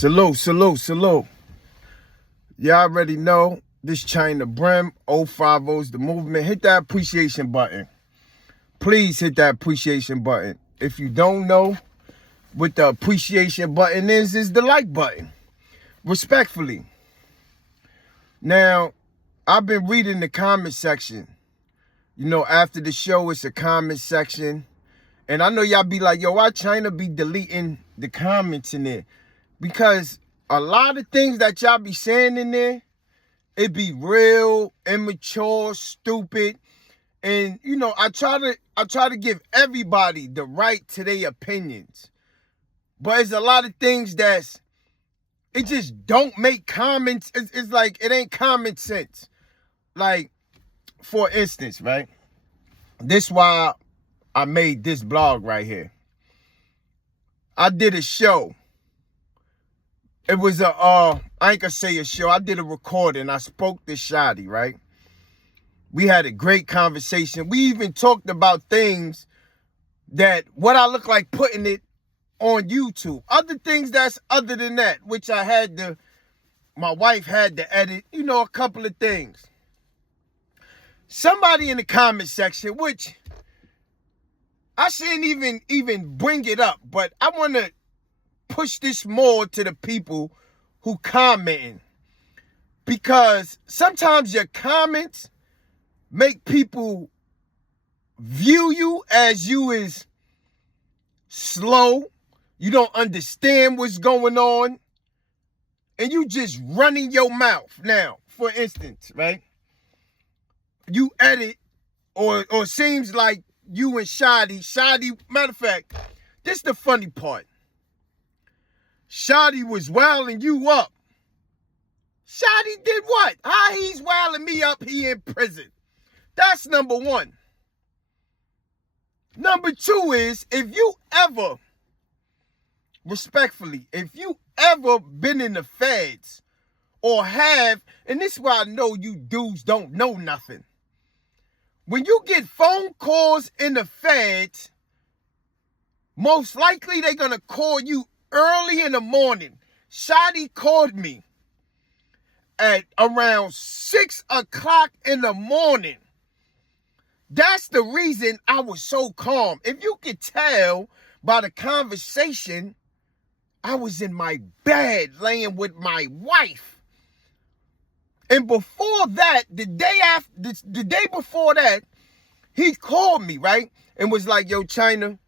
Salute, salute, salute. Y'all already know this Chyna Brim, 050's the movement. Hit that appreciation button. Please hit that appreciation button. If you don't know what the appreciation button is the like button. Respectfully. Now, I've been reading the comment section. You know, after the show, it's a comment section. And I know y'all be like, yo, why Chyna be deleting the comments in there? Because a lot of things that y'all be saying in there, it be real, immature, stupid. And, you know, I try to give everybody the right to their opinions. But it's a lot of things it just don't make comments. It's like, it ain't common sense. Like, for instance, right? This why I made this blog right here. I did a show. It was I ain't gonna say a show. I did a recording. I spoke to Shotti, right? We had a great conversation. We even talked about things that what I look like putting it on YouTube. Other things that's other than that, which my wife had to edit, you know, a couple of things. Somebody in the comment section, which I shouldn't even bring it up, but I want to push this more to the people who commenting, because sometimes your comments make people view you as you is slow, you don't understand what's going on, and you just running your mouth. Now, for instance, right? You edit, or seems like you and Shotti, matter of fact, this is the funny part. Shotti was wilding you up. Shotti did what? How he's wilding me up, he in prison. That's number one. Number two is, if you ever, respectfully, if you ever been in the feds or have, and this is why I know you dudes don't know nothing. When you get phone calls in the feds, most likely they're going to call you early in the morning. Shotti called me at around 6 o'clock in the morning. That's the reason I was so calm. If you could tell by the conversation, I was in my bed laying with my wife. And before that, the day before that, he called me, right? And was like, yo, Chyna,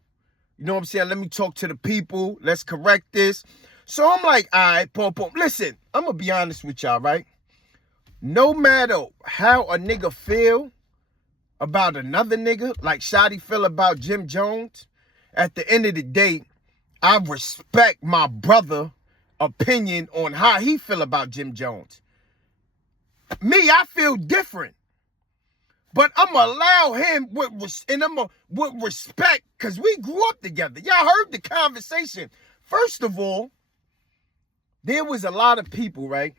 you know what I'm saying? Let me talk to the people. Let's correct this. So I'm like, all right, pom. Listen, I'm going to be honest with y'all, right? No matter how a nigga feel about another nigga, like Shotti feel about Jim Jones, at the end of the day, I respect my brother opinion on how he feel about Jim Jones. Me, I feel different. But I'm going to allow him with respect, because we grew up together. Y'all heard the conversation. First of all, there was a lot of people, right?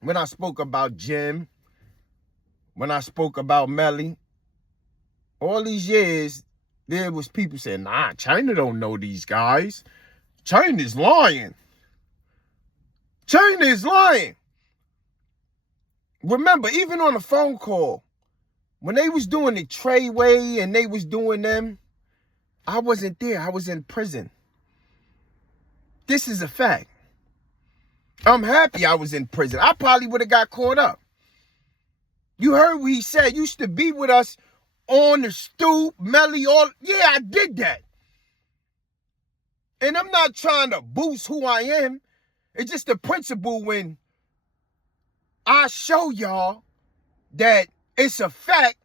When I spoke about Jim, when I spoke about Melly, all these years, there was people saying, nah, Chyna don't know these guys. Chyna's lying. Chyna is lying. Remember, even on a phone call, when they was doing the TR3YWAY and they was doing them, I wasn't there. I was in prison. This is a fact. I'm happy I was in prison. I probably would have got caught up. You heard what he said. Used to be with us on the stoop, Melly, all. Yeah, I did that. And I'm not trying to boost who I am. It's just the principle when I show y'all that it's a fact,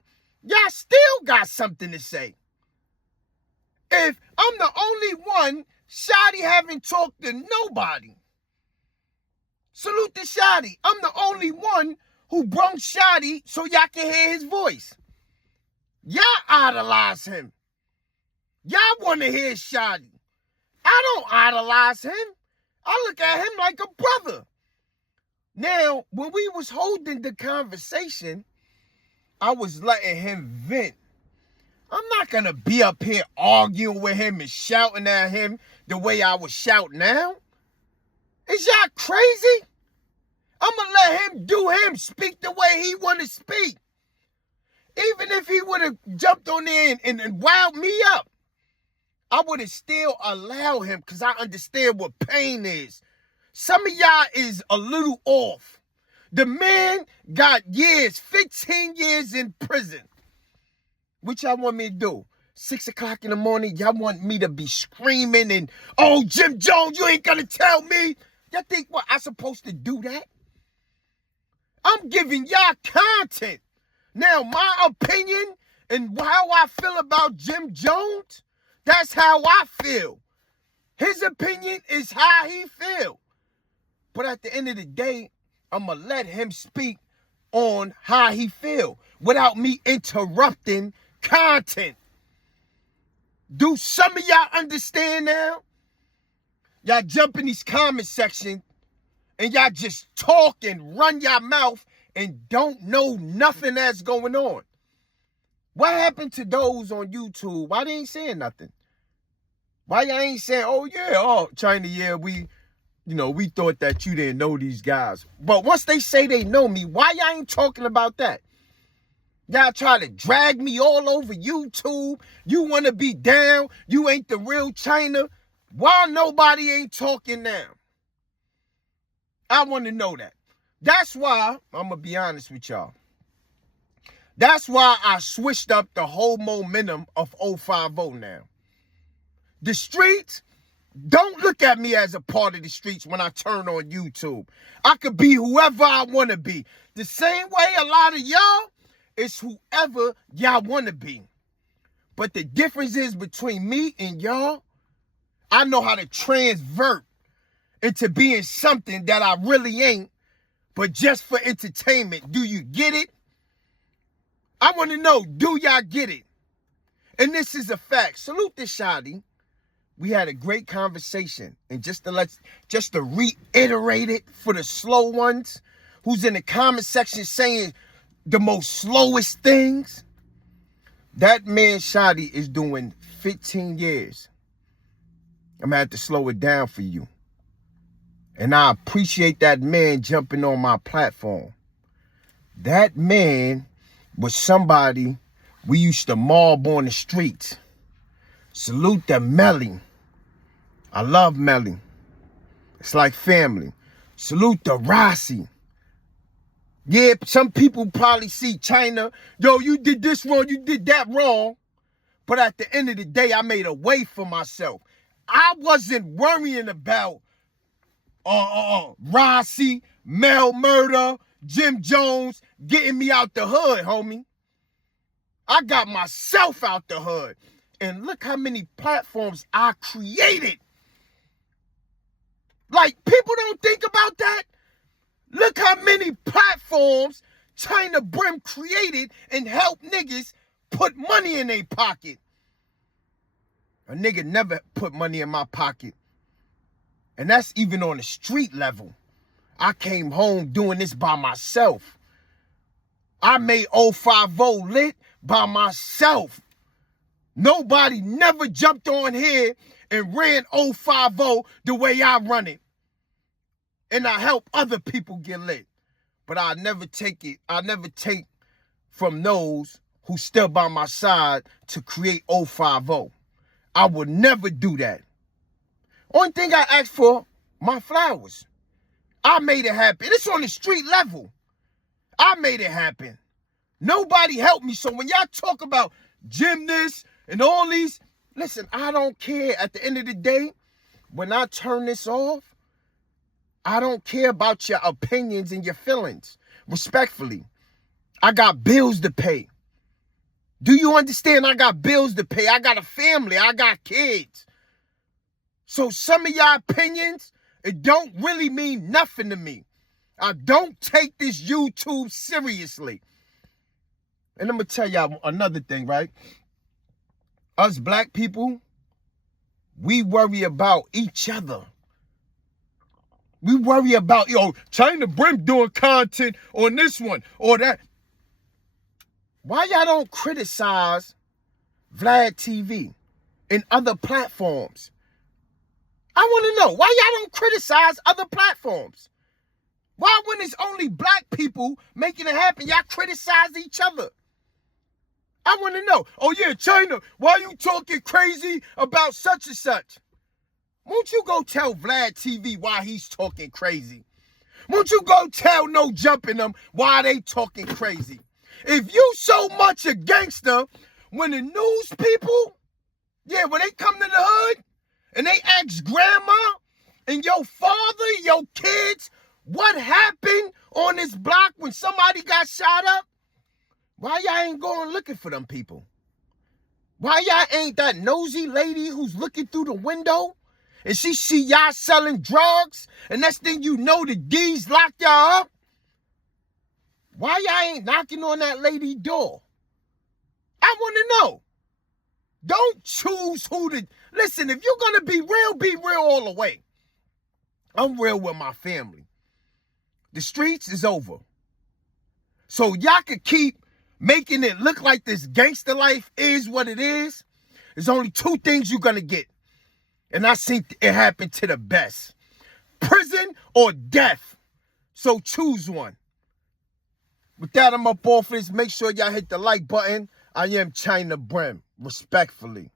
y'all still got something to say. If I'm the only one, Shotti haven't talked to nobody. Salute to Shotti. I'm the only one who brung Shotti so y'all can hear his voice. Y'all idolize him. Y'all want to hear Shotti. I don't idolize him. I look at him like a brother. Now, when we was holding the conversation, I was letting him vent. I'm not going to be up here arguing with him and shouting at him the way I was shouting now. Is y'all crazy? I'm going to let him do him, speak the way he want to speak. Even if he would have jumped on there and wowed me up, I would have still allowed him because I understand what pain is. Some of y'all is a little off. The man got years, 15 years in prison. What y'all want me to do? 6 o'clock in the morning, y'all want me to be screaming and, oh, Jim Jones, you ain't gonna tell me. Y'all think what, I supposed to do that? I'm giving y'all content. Now, my opinion and how I feel about Jim Jones, that's how I feel. His opinion is how he feel. But at the end of the day, I'm going to let him speak on how he feel without me interrupting content. Do some of y'all understand now? Y'all jump in these comment section and y'all just talk and run your mouth and don't know nothing that's going on. What happened to those on YouTube? Why they ain't saying nothing? Why y'all ain't saying, oh yeah, oh Chyna, yeah, we thought that you didn't know these guys. But once they say they know me, why y'all ain't talking about that? Y'all try to drag me all over YouTube. You want to be down. You ain't the real Chyna. Why nobody ain't talking now? I want to know that. That's why, I'm going to be honest with y'all. That's why I switched up the whole momentum of 050 now. The streets, don't look at me as a part of the streets when I turn on YouTube. I could be whoever I want to be. The same way a lot of y'all is whoever y'all want to be. But the difference is between me and y'all, I know how to transvert into being something that I really ain't, but just for entertainment. Do you get it? I want to know, do y'all get it? And this is a fact. Salute to Shotti. We had a great conversation. And just to reiterate it for the slow ones who's in the comment section saying the most slowest things, that man Shotti is doing 15 years. I'm going to have to slow it down for you. And I appreciate that man jumping on my platform. That man was somebody we used to mob on the streets. Salute to Melly. I love Melly. It's like family. Salute to Rossi. Yeah, some people probably see Chyna, yo, you did this wrong, you did that wrong. But at the end of the day, I made a way for myself. I wasn't worrying about Rossi, Mel Murder, Jim Jones getting me out the hood, homie. I got myself out the hood. And look how many platforms I created. Like, people don't think about that. Look how many platforms Chyna Brim created and helped niggas put money in their pocket. A nigga never put money in my pocket. And that's even on the street level. I came home doing this by myself. I made 050 lit by myself. Nobody never jumped on here and ran 050 the way I run it. And I help other people get lit. But I never take from those who still by my side to create 050. I would never do that. Only thing I asked for, my flowers. I made it happen. It's on the street level. I made it happen. Nobody helped me. So when y'all talk about gymnasts and all these, listen, I don't care. At the end of the day, when I turn this off, I don't care about your opinions and your feelings. Respectfully, I got bills to pay. Do you understand? I got bills to pay. I got a family. I got kids. So some of y'all opinions, it don't really mean nothing to me. I don't take this YouTube seriously. And I'm going to tell y'all another thing, right? Us black people, we worry about each other. We worry about, Chyna Brim doing content on this one or that. Why y'all don't criticize Vlad TV and other platforms? I want to know, why y'all don't criticize other platforms? Why, when it's only black people making it happen, y'all criticize each other? I want to know. Oh, yeah, Chyna, why you talking crazy about such and such? Won't you go tell Vlad TV why he's talking crazy? Won't you go tell No Jumping them why they talking crazy? If you so much a gangster, when the news people, yeah, when they come to the hood and they ask grandma and your father, your kids, what happened on this block when somebody got shot up, why y'all ain't going looking for them people? Why y'all ain't that nosy lady who's looking through the window and she see y'all selling drugs and next thing you know the D's locked y'all up? Why y'all ain't knocking on that lady door? I want to know. Don't choose who to... Listen, if you're going to be real all the way. I'm real with my family. The streets is over. So y'all could keep making it look like this gangster life is what it is. There's only two things you're going to get. And I seen it happen to the best. Prison or death. So choose one. With that, I'm up off this. Make sure y'all hit the like button. I am Chyna Brim. Respectfully.